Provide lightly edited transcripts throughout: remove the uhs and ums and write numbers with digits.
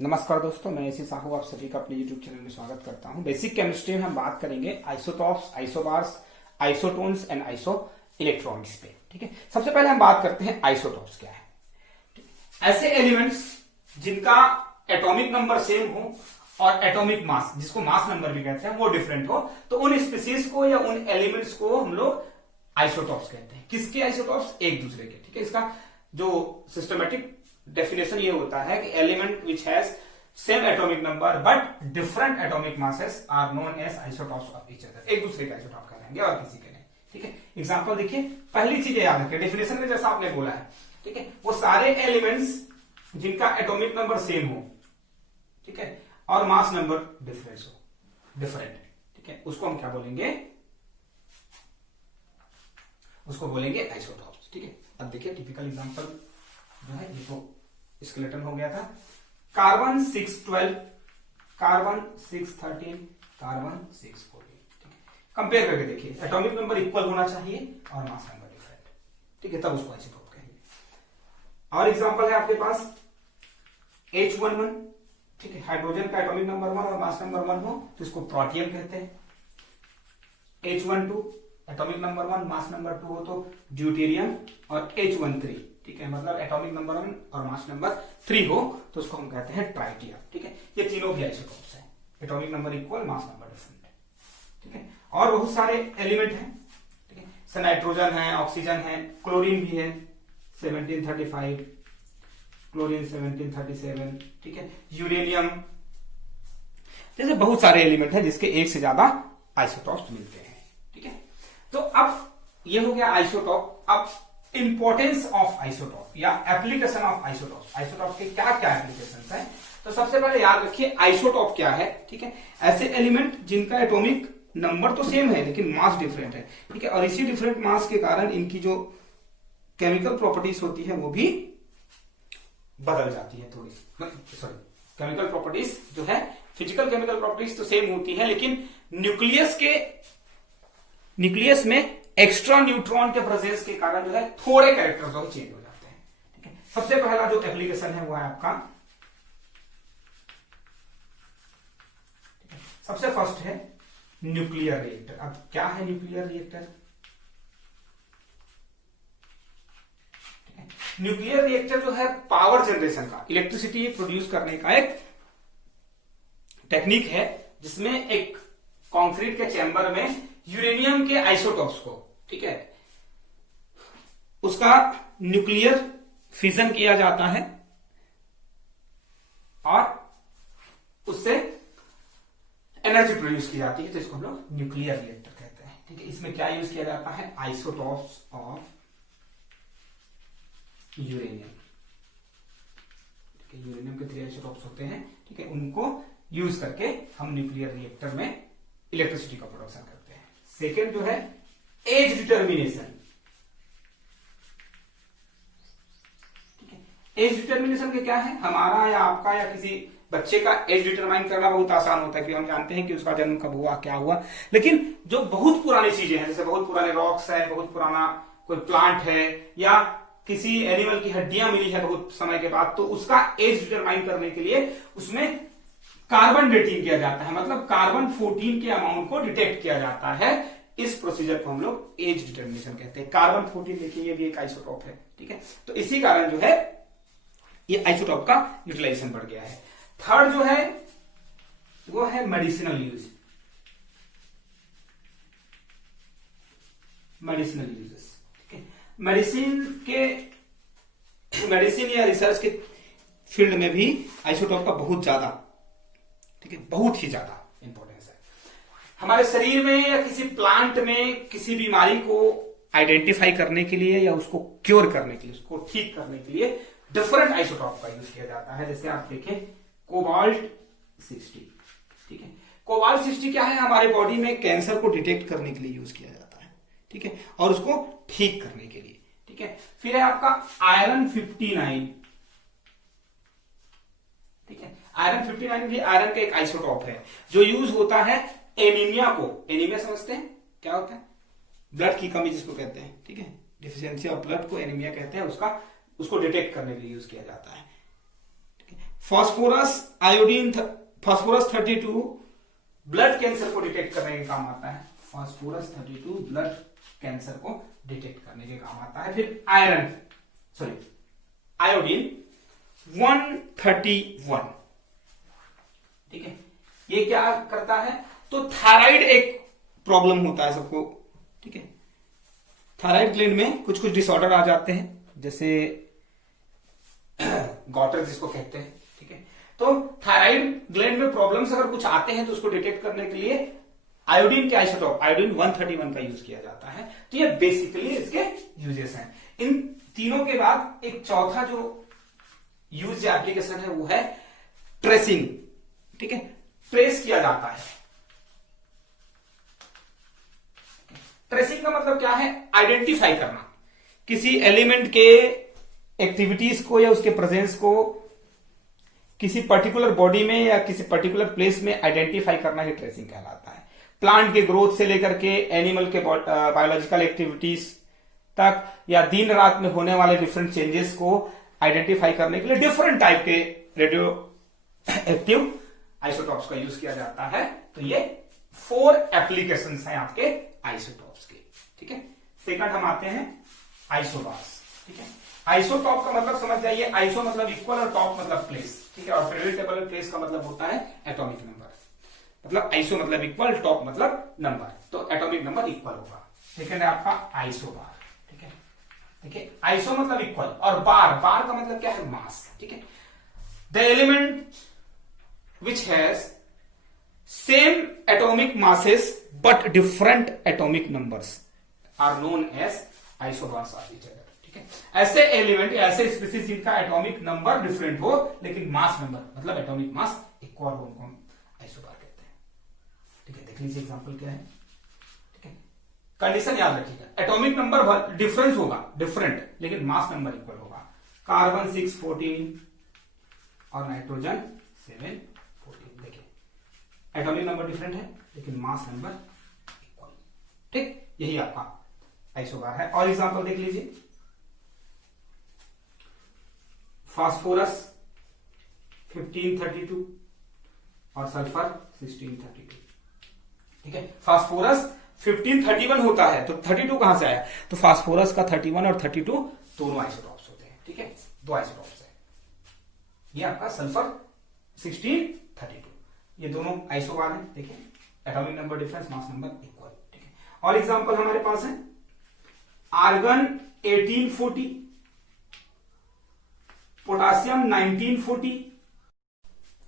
नमस्कार दोस्तों, मैं एसी साहू आप सभी का अपने YouTube चैनल में स्वागत करता हूं। बेसिक केमिस्ट्री में हम बात करेंगे isotopes, isobars, isotones and iso electronics पे। ठीक है, सबसे पहले हम बात करते हैं आइसोटॉप्स क्या है। ऐसे एलिमेंट्स जिनका एटॉमिक नंबर सेम हो और एटॉमिक मास, जिसको मास नंबर भी कहते हैं, वो डिफरेंट हो, तो उन स्पीसीज को या उन एलिमेंट्स को हम लोग आइसोटॉप्स कहते हैं। किसके आइसोटॉप्स? एक दूसरे के। ठीक है, इसका जो सिस्टमेटिक डेफिनेशन ये होता है कि element which has same atomic number but different atomic masses are known as isotopes of each other. एक दूसरे के आइसोटॉप कहलाएंगे और किसी के नहीं। ठीक है, एग्जांपल देखिए, पहली चीज याद रखिए डेफिनेशन में जैसा आपने बोला है। ठीक है, वो सारे एलिमेंट्स जिनका एटॉमिक नंबर सेम हो, ठीक है, और मास नंबर डिफरेंट। ठीक है, उसको हम क्या बोलेंगे? उसको बोलेंगे आइसोटॉप्स। ठीक है, अब देखिए टिपिकल एग्जांपल जो है, ये तो स्केलेटन हो गया था। Carbon 612, carbon 613, carbon 614। ठीक है, कंपेयर करके देखिए, एटॉमिक नंबर इक्वल होना चाहिए और मास नंबर डिफरेंट। ठीक है, तब उसको आइसोटॉप कहेंगे। और एग्जांपल है आपके पास H11। ठीक है, हाइड्रोजन का एटॉमिक नंबर 1 और मास नंबर 1 हो तो इसको प्रोटियम कहते हैं। H12 atomic number 1 mass number 2 हो तो ड्यूटेरियम। और H13, ठीक है, मतलब एटॉमिक नंबर 1 और मास नंबर 3 हो तो उसको हम कहते हैं ट्राइटियम। ठीक है, ये तीनों भी आइसोटॉप्स हैं, atomic number equal, mass number different. ठीक है, और बहुत सारे एलिमेंट हैं। ठीक है, जैसे नाइट्रोजन है, ऑक्सीजन है, क्लोरीन भी है 1735, क्लोरीन 1737। ठीक है, यूरेनियम, जैसे बहुत सारे एलिमेंट हैं जिसके एक से ज्यादा आइसोटॉप्स मिलते हैं। ठीक है, तो अब ये हो गया आइसोटॉप। अब इंपॉर्टेंस ऑफ आइसोटॉप या एप्लीकेशन ऑफ आइसोटॉप, आइसोटॉप के क्या क्या एप्लीकेशंस हैं। तो सबसे पहले याद रखिए आइसोटॉप क्या है। ठीक है, ऐसे एलिमेंट जिनका एटॉमिक नंबर तो सेम है लेकिन मास डिफरेंट है। ठीक है, और इसी डिफरेंट मास के कारण इनकी जो केमिकल प्रॉपर्टीज होती है वो भी बदल जाती है थोड़ी। सॉरी, केमिकल प्रॉपर्टीज जो है, फिजिकल केमिकल प्रॉपर्टीज तो सेम होती है, लेकिन न्यूक्लियस में एक्स्ट्रा न्यूट्रॉन के प्रेजेंस के कारण जो है थोड़े कैरेक्टर्स जो चेंज हो जाते हैं। ठीक है, सबसे पहला जो एप्लीकेशन है वो है आपका, सबसे फर्स्ट है न्यूक्लियर रिएक्टर। अब क्या है न्यूक्लियर रिएक्टर? न्यूक्लियर रिएक्टर जो है पावर जनरेशन का, इलेक्ट्रिसिटी प्रोड्यूस करने का एक टेक्निक है, जिसमें एक कंक्रीट के चैम्बर में यूरेनियम के आइसोटॉप्स को, ठीक है, उसका न्यूक्लियर फिजन किया जाता है और उससे एनर्जी प्रोड्यूस की जाती है, तो इसको हम लोग न्यूक्लियर रिएक्टर कहते हैं। ठीक है, इसमें क्या यूज किया जाता है? Isotopes of uranium. ठीक है, यूरेनियम के 3 आइसोटॉप्स होते हैं। ठीक है, उनको यूज करके हम न्यूक्लियर रिएक्टर में इलेक्ट्रिसिटी का प्रोडक्शन करते हैं। सेकेंड जो है एज डिटर्मिनेशन। ठीक है, एज डिटर्मिनेशन के क्या है? हमारा या आपका या किसी बच्चे का एज डिटरमाइन करना बहुत आसान होता है, क्योंकि हम जानते हैं कि उसका जन्म कब हुआ, क्या हुआ। लेकिन जो बहुत पुरानी चीजें हैं, जैसे बहुत पुराने रॉक्स है, बहुत पुराना कोई प्लांट है, या किसी एनिमल की हड्डियां मिली है बहुत समय के बाद, तो उसका एज डिटरमाइन करने के लिए उसमें कार्बन डेटिंग किया जाता है, मतलब कार्बन 14 के अमाउंट को डिटेक्ट किया जाता है। इस प्रोसीजर को हम लोग एज डिटर्मिनेशन कहते हैं। कार्बन 14 देखिए, ये भी एक आइसोटॉप है। ठीक है, तो इसी कारण जो है ये आइसोटॉप का यूटिलाइजेशन बढ़ गया है। थर्ड जो है वो है मेडिसिनल यूज। Medicinal uses. ठीक है, मेडिसिन या रिसर्च के फील्ड में भी आइसोटॉप का बहुत ज्यादा, ठीक है, बहुत ही ज्यादा इंपॉर्टेंस है। हमारे शरीर में या किसी प्लांट में किसी बीमारी को आइडेंटिफाई करने के लिए या उसको क्योर करने के लिए, उसको ठीक करने के लिए डिफरेंट आइसोटॉप का यूज किया जाता है। जैसे आप देखें कोबाल्ट 60। ठीक है, कोबाल्ट 60 क्या है? हमारे बॉडी में कैंसर को डिटेक्ट करने के लिए यूज किया जाता है। ठीक है, और उसको ठीक करने के लिए। ठीक है, फिर है आपका आयरन 59। ठीक है, आयरन 59 भी आयरन का एक आइसोटॉप है जो यूज होता है एनीमिया को। एनीमिया समझते हैं क्या होता है? ब्लड की कमी जिसको कहते हैं। ठीक है, डिफिशियंसी ऑफ ब्लड को एनीमिया कहते हैं। उसको डिटेक्ट करने के लिए यूज किया जाता है। ठीक है, phosphorus iodine, phosphorus 32 blood cancer को डिटेक्ट करने के काम आता है। फास्फोरस 32 ब्लड कैंसर को डिटेक्ट करने के काम आता है। फिर आयोडीन 131, ठीक है, ये क्या करता है? तो थायराइड एक प्रॉब्लम होता है सबको, ठीक है। थायराइड ग्लैंड में कुछ कुछ डिसऑर्डर आ जाते हैं, जैसे गॉटर जिसको कहते हैं, ठीक है। तो थायराइड ग्लैंड में प्रॉब्लम्स अगर कुछ आते हैं तो उसको डिटेक्ट करने के लिए आयोडीन के आइसोटोप आयोडीन 131 का यूज किया जाता है। तो ये बेसिकली इसके यूजेस हैं। इन तीनों के बाद एक चौथा जो यूज एप्लीकेशन है वो है ट्रेसिंग, ठीक है। ट्रेस किया जाता है। ट्रेसिंग का मतलब क्या है? आइडेंटिफाई करना, किसी एलिमेंट के एक्टिविटीज को या उसके प्रेजेंस को किसी पर्टिकुलर बॉडी में या किसी पर्टिकुलर प्लेस में आइडेंटिफाई करना ही ट्रेसिंग कहलाता है। प्लांट के ग्रोथ से लेकर के एनिमल के बायोलॉजिकल एक्टिविटीज तक या दिन रात में होने वाले डिफरेंट चेंजेस को आइडेंटिफाई करने के लिए डिफरेंट टाइप के रेडियो एक्टिव आइसोटॉप्स का यूज किया जाता है। तो ये 4 एप्लीकेशंस हैं आपके आइसोटॉप्स के, ठीक है। सेकंड हम आते हैं आइसोबार्स, ठीक है। आइसोटॉप का मतलब समझ जाइए, आइसो मतलब इक्वल और टॉप मतलब प्लेस, ठीक है। और पीरियोडिक टेबल प्लेस का मतलब होता है एटॉमिक नंबर। मतलब आइसो मतलब इक्वल, टॉप मतलब नंबर, तो एटॉमिक नंबर इक्वल होगा। सेकंड है आपका आइसोबार, ठीक है। देखिए आइसो मतलब इक्वल और बार का मतलब क्या है? मास, ठीक है। The element which has same atomic masses but different atomic numbers are known as isobars of each other, ठीक है। ऐसे एलिमेंट या ऐसे स्पीसीज जिनका एटॉमिक नंबर डिफरेंट हो लेकिन मास नंबर मतलब एटॉमिक मास इक्वल हो, उनको हम आइसोबार कहते हैं, ठीक है। देख लीजिए एग्जांपल क्या है, ठीक है। कंडीशन याद रखिएगा, एटॉमिक नंबर डिफरेंस होगा, डिफरेंट, लेकिन मास नंबर इक्वल होगा। कार्बन 614 और नाइट्रोजन 7 एटॉमिक नंबर डिफरेंट है लेकिन मास नंबर इक्वल, ठीक। यही आपका आइसोबार है। और एग्जांपल देख लीजिए, फास्फोरस 1532 और सल्फर 1632, ठीक है। फास्फोरस 1531 होता है तो 32 कहां से आया? तो फास्फोरस का 31 और 32 दोनों आइसोटॉप्स होते हैं, ठीक है। 2 आइसोटॉप्स है। ये आपका सल्फर 1632, ये दोनों आइसोबार हैं, देखिए। Atomic number difference, mass number equal, ठीक है। और एग्जांपल हमारे पास है आर्गन 1840, पोटासियम 1940,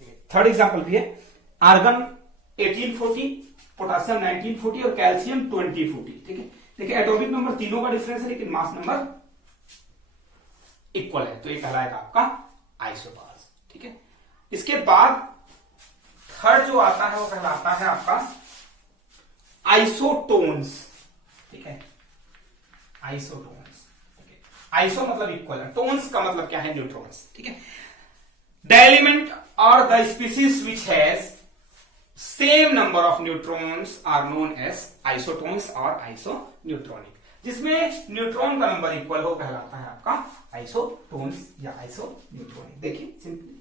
ठीक है। थर्ड एग्जांपल भी है, आर्गन 1840, पोटासियम 1940 और कैल्शियम 2040, ठीक है। देखिए एटॉमिक नंबर तीनों का डिफरेंस है लेकिन मास नंबर इक्वल है, तो ये कहलाएगा आपका आइसोबार, ठीक है। इसके बाद थर्ड जो आता है वो कहलाता है आपका आइसोटोन्स, ठीक है। आइसोटोन्स, ठीक है। आइसो मतलब इक्वल है, टोन्स का मतलब क्या है? न्यूट्रॉन्स, ठीक है। द एलिमेंट और the species which has same number of neutrons are known as isotones और आइसोन्यूट्रॉनिक। जिसमें न्यूट्रॉन का नंबर इक्वल हो कहलाता है आपका आइसोटोन्स या आइसोन्यूट्रॉनिक। देखिए सिंपली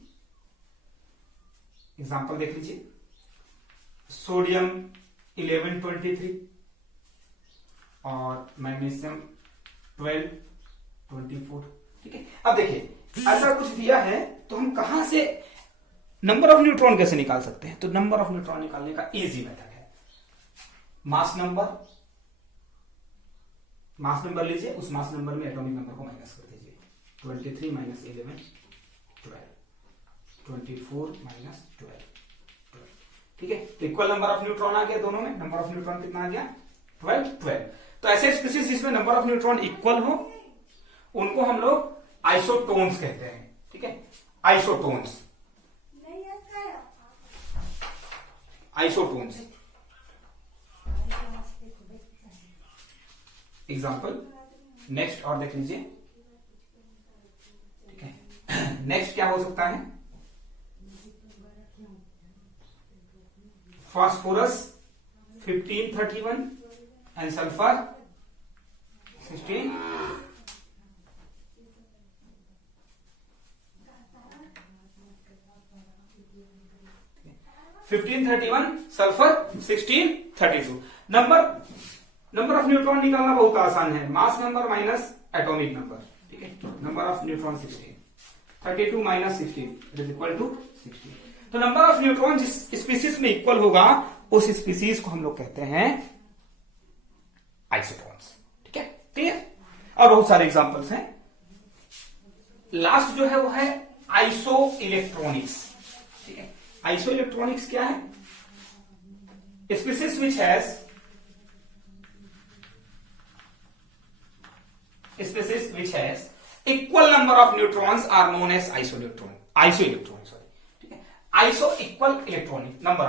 एग्जाम्पल देख लीजिए, सोडियम 1123 और मैग्नीशियम 1224, ठीक है। अब देखिए ऐसा कुछ दिया है तो हम कहां से नंबर ऑफ न्यूट्रॉन कैसे निकाल सकते हैं? तो नंबर ऑफ न्यूट्रॉन निकालने का इजी मेथड है, मास नंबर लीजिए, उस मास नंबर में एटॉमिक नंबर को माइनस कर दीजिए, 23 माइनस 11 12, 24 माइनस 12, ठीक है। तो इक्वल नंबर ऑफ न्यूट्रॉन आ गया दोनों में, नंबर ऑफ न्यूट्रॉन कितना आ गया? 12। तो ऐसे स्पीसीज जिसमें नंबर ऑफ न्यूट्रॉन इक्वल हो उनको हम लोग आइसोटोन्स कहते हैं, ठीक है। आइसोटोन्स एग्जाम्पल नेक्स्ट और देख लीजिए, ठीक है। नेक्स्ट क्या हो सकता है? Phosphorus 1531 and sulphur 16, 1531, sulphur 1632। Number of neutron निकालना बहुत आसान है, mass number minus atomic number, ठीक है। Number of neutron 16, 32 minus 16 is equal to 16। तो नंबर ऑफ न्यूट्रॉन जिस स्पीसीज में इक्वल होगा उस स्पीसीज को हम लोग कहते हैं आइसोटॉन्स, ठीक है, क्लियर। और बहुत सारे एग्जांपल्स हैं। लास्ट जो है वो है आइसो इलेक्ट्रॉनिक्स, ठीक है। आइसो इलेक्ट्रॉनिक्स क्या है? Species which has equal number of neutrons are known as iso electronic, sorry, ठीक है। Iso equal electronic, number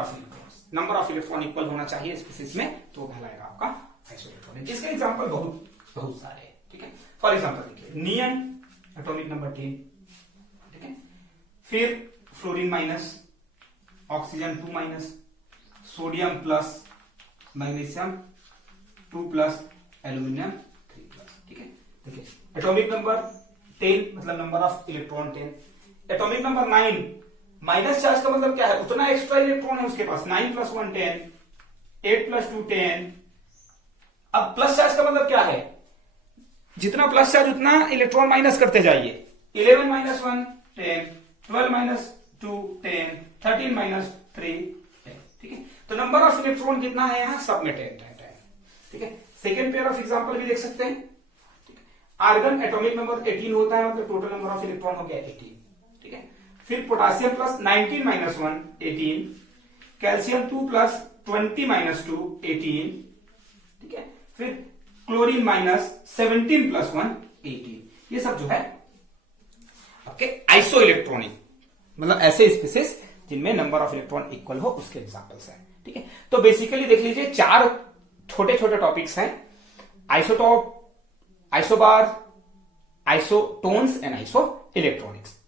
of electron equal होना चाहिए स्पीसीज में, तो कहलाएगा आपका आइसो इलेक्ट्रॉनिक। इसके एग्जांपल बहुत सारे हैं, ठीक है। फॉर एग्जांपल देखिए, नियन एटॉमिक नंबर 10, ठीक है। फिर fluorine minus, oxygen 2 minus, sodium plus, magnesium 2 plus, aluminium 3 plus, ठीक है। देखिए एटॉमिक नंबर 10 मतलब number of electron 10। Atomic number 9, minus charge का मतलब क्या है? उतना एक्स्ट्रा इलेक्ट्रॉन है उसके पास, 9 प्लस 1 10, 8 प्लस 2 10। अब प्लस चार्ज का मतलब क्या है? जितना प्लस चार्ज उतना इलेक्ट्रॉन माइनस करते जाइए, 11 माइनस 1 10, 12 माइनस 2 10, 13 माइनस 3 10, ठीक है। तो नंबर ऑफ इलेक्ट्रॉन कितना है यहां? सब में 10 10 10, ठीक है। सेकेंड पेयर ऑफ एग्जांपल भी देख सकते हैं। आर्गन एटॉमिक नंबर 18 होता है, मतलब टोटल नंबर ऑफ इलेक्ट्रॉन हो गया 18, ठीक है। फिर potassium plus 19 minus 1 18, calcium 2 plus 20 minus 2 18, ठीक है। फिर क्लोरीन माइनस 17 प्लस 1 18। ये सब जो है आपके आइसो इलेक्ट्रॉनिक, मतलब ऐसे स्पीसीज जिनमें नंबर ऑफ इलेक्ट्रॉन इक्वल हो, उसके एग्जांपल्स हैं, ठीक है। तो बेसिकली देख लीजिए 4 छोटे छोटे टॉपिक्स हैं, isotope, isobar, isotones and iso electronics.